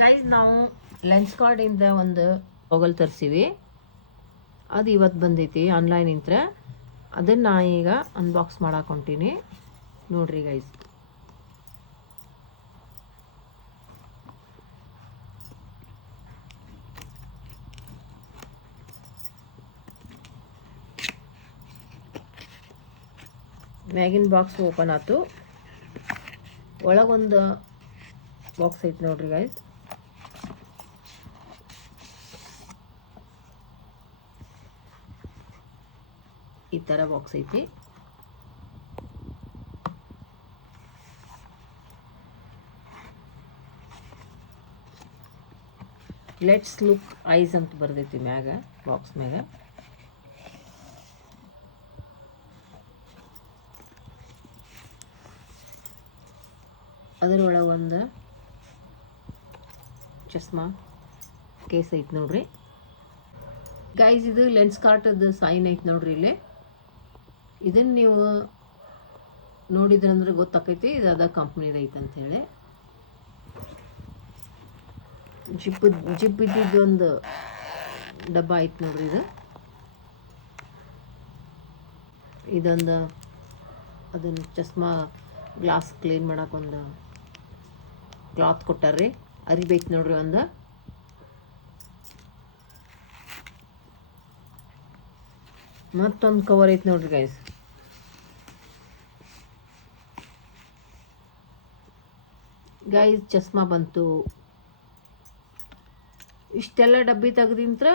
Guys ನಾವು lens ಕಾರ್ಡಿಂದ ಒಂದು ಗಾಗಲ್ ತರಿಸಿವಿ. ಅದು ಇವತ್ತು ಬಂದೈತಿ ಆನ್ಲೈನಿಂದ. ಅದನ್ನು ನಾ ಈಗ ಅನ್ಬಾಕ್ಸ್ ಮಾಡಾಕೊಂತೀನಿ ನೋಡ್ರಿ ಗೈಸ್. ಮ್ಯಾಗಿನ ಬಾಕ್ಸ್ ಓಪನ್ ಆಯ್ತು. ಒಳಗೊಂದು ಬಾಕ್ಸ್ ಐತೆ ನೋಡ್ರಿ ಗೈಸ್. ಈ ಥರ ಬಾಕ್ಸ್ ಐತಿ. ಲೆಟ್ಸ್ ಲುಕ್ ಐಸ್ ಅಂತ ಬರ್ದೈತಿ ಮ್ಯಾಗ, ಬಾಕ್ಸ್ ಮ್ಯಾಗ. ಅದರೊಳಗೆ ಒಂದು ಚಸ್ಮಾ ಕೇಸ್ ಐತೆ ನೋಡ್ರಿ ಗೈಸ್. ಇದು ಲೆನ್ಸ್ ಕಾರ್ಟದ್ದು ಸೈನ್ ಐತೆ ನೋಡ್ರಿ ಇಲ್ಲಿ. ಇದನ್ನು ನೀವು ನೋಡಿದ್ರಂದ್ರೆ ಗೊತ್ತಾಕೈತಿ ಇದು ಅದ ಕಂಪ್ನಿದು ಐತೆ ಅಂಥೇಳಿ. ಜಿಪ್ ಇದ್ದಿದ್ದು ಒಂದು ಡಬ್ಬ ಐತೆ ನೋಡ್ರಿ ಇದು. ಇದೊಂದು ಅದನ್ನು ಚಸ್ಮಾ ಗ್ಲಾಸ್ ಕ್ಲೀನ್ ಮಾಡೋಕ್ಕೊಂದು ಕ್ಲಾತ್ ಕೊಟ್ಟಾರ್ರಿ, ಅರಿಬೇಕು ನೋಡ್ರಿ. ಒಂದು ಮತ್ತೊಂದು ಕವರ್ ಐತೆ ನೋಡ್ರಿ ಗೈಸ್. ಗೈಸ್ ಚಸ್ಮಾ ಬಂತು. ಇಷ್ಟೆಲ್ಲ ಡಬ್ಬಿ ತೆಗೆದಿಂತ್ರ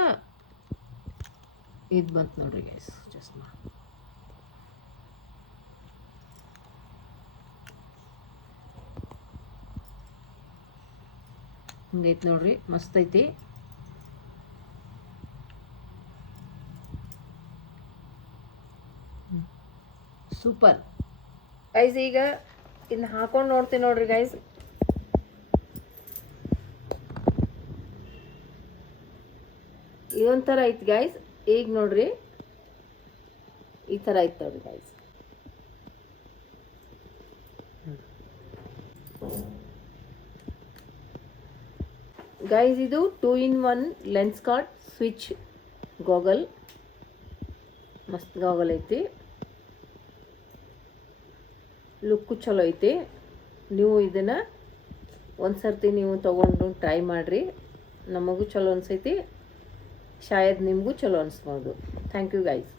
ಇದು ಬಂತು ನೋಡ್ರಿ ಗೈಸ್ ಚಸ್ಮಾ. ಹಿಂಗೈತೆ ನೋಡ್ರಿ, ಮಸ್ತ್ ಐತಿ. Super guys. ಈಗ ಇದನ್ನ ಹಾಕೊಂಡು ನೋಡ್ತೀನಿ ನೋಡ್ರಿ ಗೈಸ್. ಇದೊಂಥರ ಐತಿ ಗೈಸ್. ಈಗ ನೋಡ್ರಿ ಈ ಥರ ಐತೆ ನೋಡ್ರಿ ಗೈಸ್. ಗೈಸ್ ಇದು 2-in-1 lens card switch gargle. ಮಸ್ತ್ ಗಾಗಲ್ ಐತಿ, ಲುಕ್ಕು ಚಲೋ ಐತಿ. ನೀವು ಇದನ್ನು ಒಂದು ಸರ್ತಿ ನೀವು ತೊಗೊಂಡು ಟ್ರೈ ಮಾಡಿರಿ. ನಮಗೂ ಚಲೋ ಅನಿಸೈತಿ, ಶಾಯದ್ ನಿಮಗೂ ಚಲೋ ಅನಿಸ್ಬೋದು. Thank you guys.